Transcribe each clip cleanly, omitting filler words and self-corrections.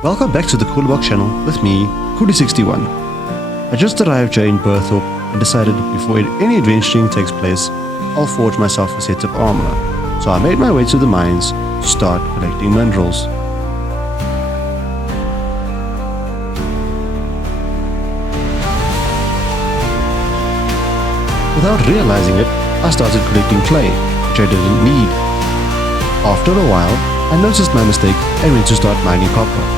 Welcome back to the CoolerBox channel with me, Coolie61. I just arrived here in Burthorpe and decided before any adventuring takes place, I'll forge myself a set of armor. So I made my way to the mines to start collecting minerals. Without realizing it, I started collecting clay, which I didn't need. After a while, I noticed my mistake and went to start mining copper.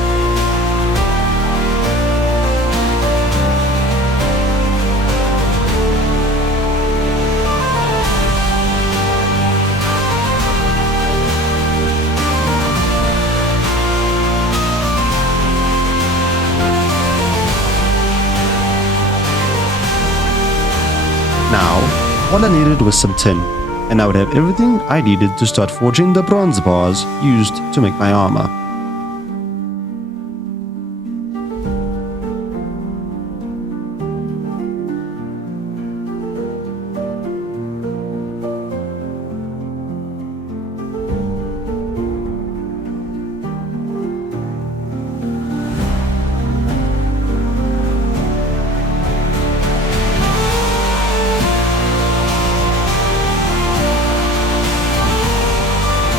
Now, all I needed was some tin, and I would have everything I needed to start forging the bronze bars used to make my armor.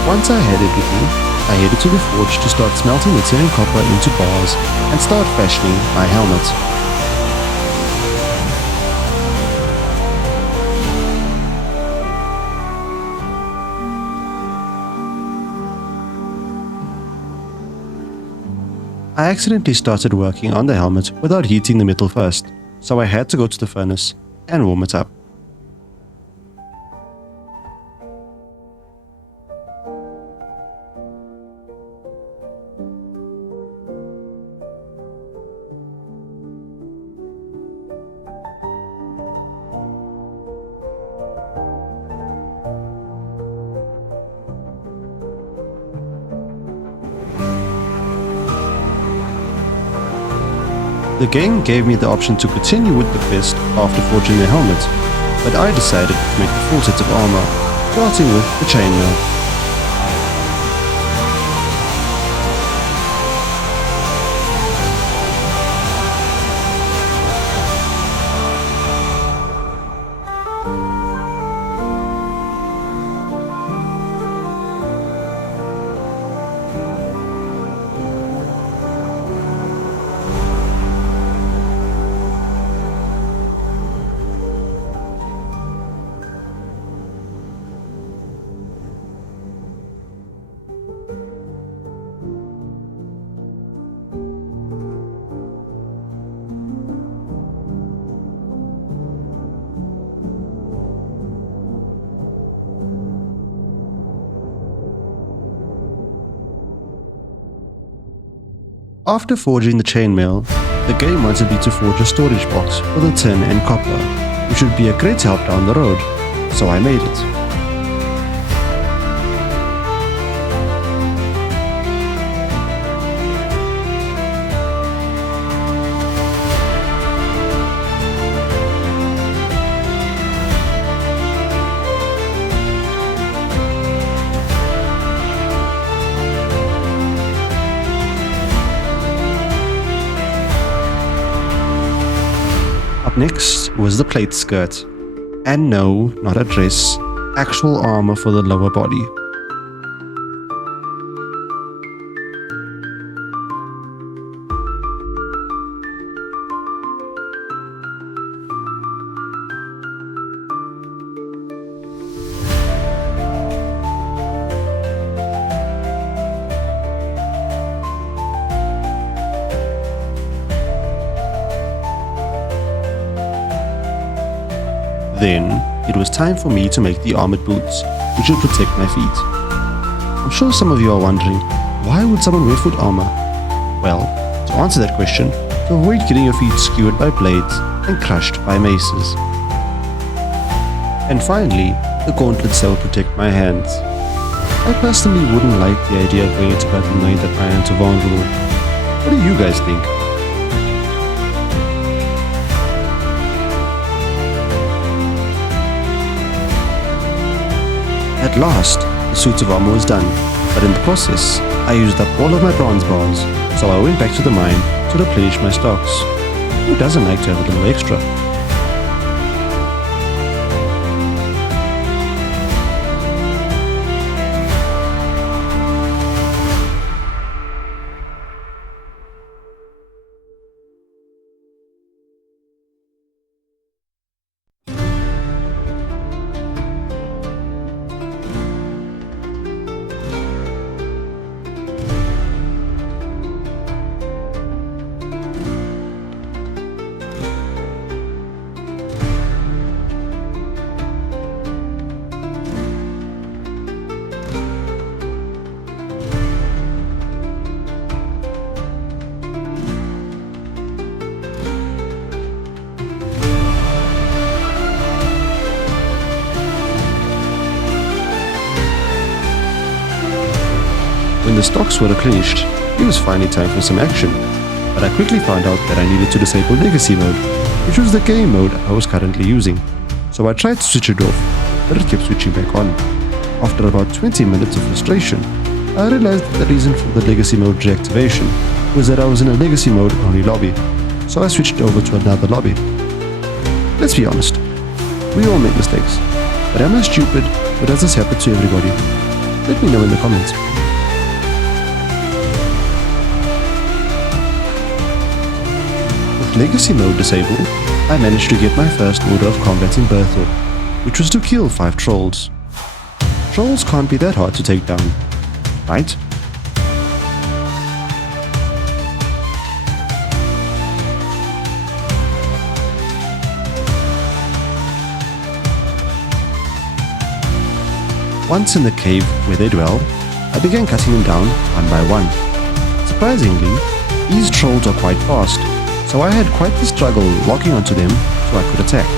Once I had everything, I headed to the forge to start smelting the tin and copper into bars and start fashioning my helmet. I accidentally started working on the helmet without heating the metal first, so I had to go to the furnace and warm it up. The game gave me the option to continue with the quest after forging the helmet, but I decided to make the full set of armor, starting with the chainmail. After forging the chainmail, the game wanted me to forge a storage box for the tin and copper, which would be a great help down the road, so I made it. Up next was the plate skirt, and no, not a dress, actual armor for the lower body. Then, it was time for me to make the armored boots, which would protect my feet. I'm sure some of you are wondering, why would someone wear foot armor? Well, to answer that question, to avoid getting your feet skewered by blades and crushed by maces. And finally, the gauntlets that will protect my hands. I personally wouldn't like the idea of going into battle knowing that my hands are vulnerable. What do you guys think? At last, the suit of armor was done, but in the process, I used up all of my bronze bars. so I went back to the mine to replenish my stocks. Who doesn't like to have a little extra? When the stocks were replenished, it was finally time for some action, but I quickly found out that I needed to disable Legacy mode, which was the game mode I was currently using. So I tried to switch it off, but it kept switching back on. After about 20 minutes of frustration, I realized that the reason for the Legacy mode deactivation was that I was in a Legacy mode only lobby, so I switched over to another lobby. Let's be honest, we all make mistakes, but am I stupid, or does this happen to everybody? Let me know in the comments. With Legacy mode disabled, I managed to get my first order of combat in Burthorpe, which was to kill 5 trolls. Trolls can't be that hard to take down, right? Once in the cave where they dwell, I began cutting them down one by one. Surprisingly, these trolls are quite fast, so I had quite the struggle locking onto them so I could attack.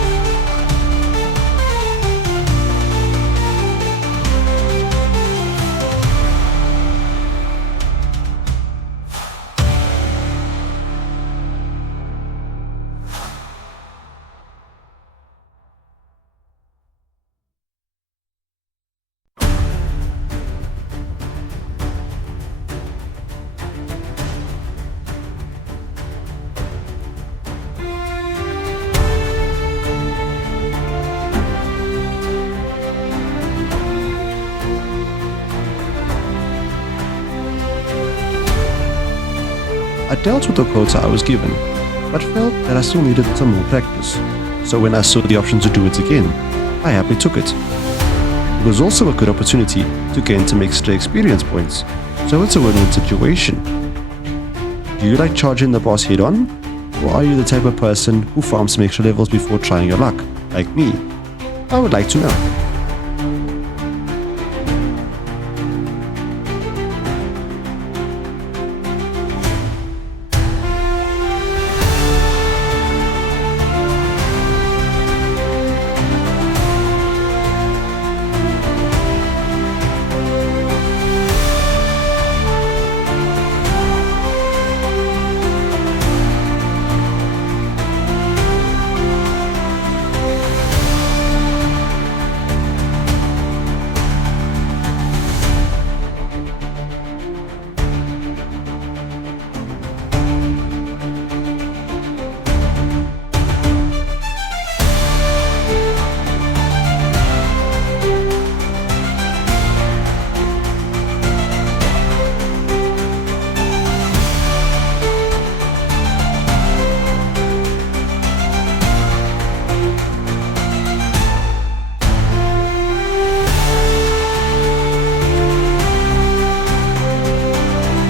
I dealt with the quota I was given, but felt that I still needed some more practice, so when I saw the option to do it again, I happily took it. It was also a good opportunity to gain some extra experience points, so it's a win-win situation. Do you like charging the boss head-on, or are you the type of person who farms some extra levels before trying your luck, like me? I would like to know.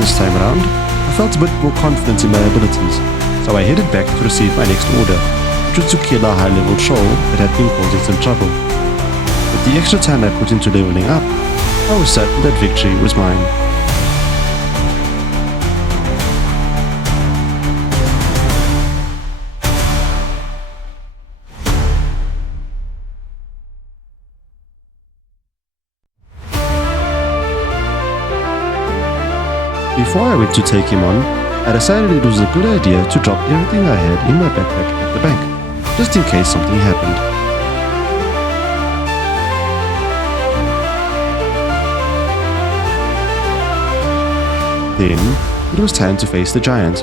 This time around, I felt a bit more confident in my abilities, so I headed back to receive my next order, which was to kill a high-level troll that had been causing some trouble. With the extra time I put into leveling up, I was certain that victory was mine. Before I went to take him on, I decided it was a good idea to drop everything I had in my backpack at the bank, just in case something happened. Then, it was time to face the giant.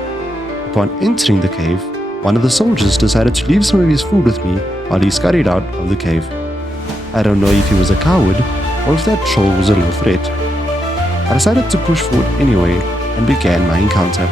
Upon entering the cave, one of the soldiers decided to leave some of his food with me while he scurried out of the cave. I don't know if he was a coward or if that troll was a real threat. I decided to push forward anyway and began my encounter.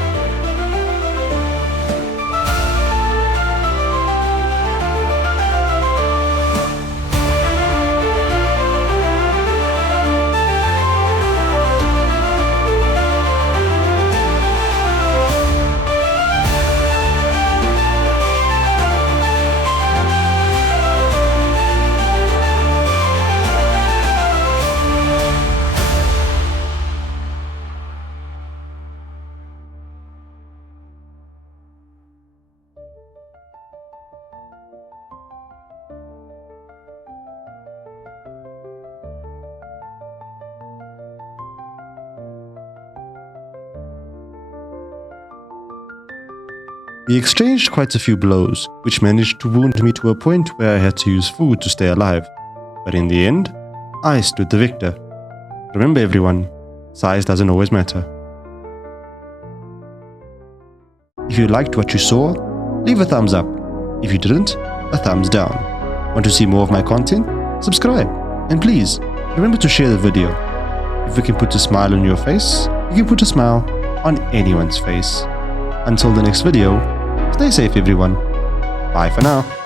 We exchanged quite a few blows, which managed to wound me to a point where I had to use food to stay alive. But in the end, I stood the victor. Remember everyone, size doesn't always matter. If you liked what you saw, leave a thumbs up. If you didn't, a thumbs down. Want to see more of my content? Subscribe. And please, remember to share the video. If we can put a smile on your face, you can put a smile on anyone's face. Until the next video, stay safe everyone. Bye for now.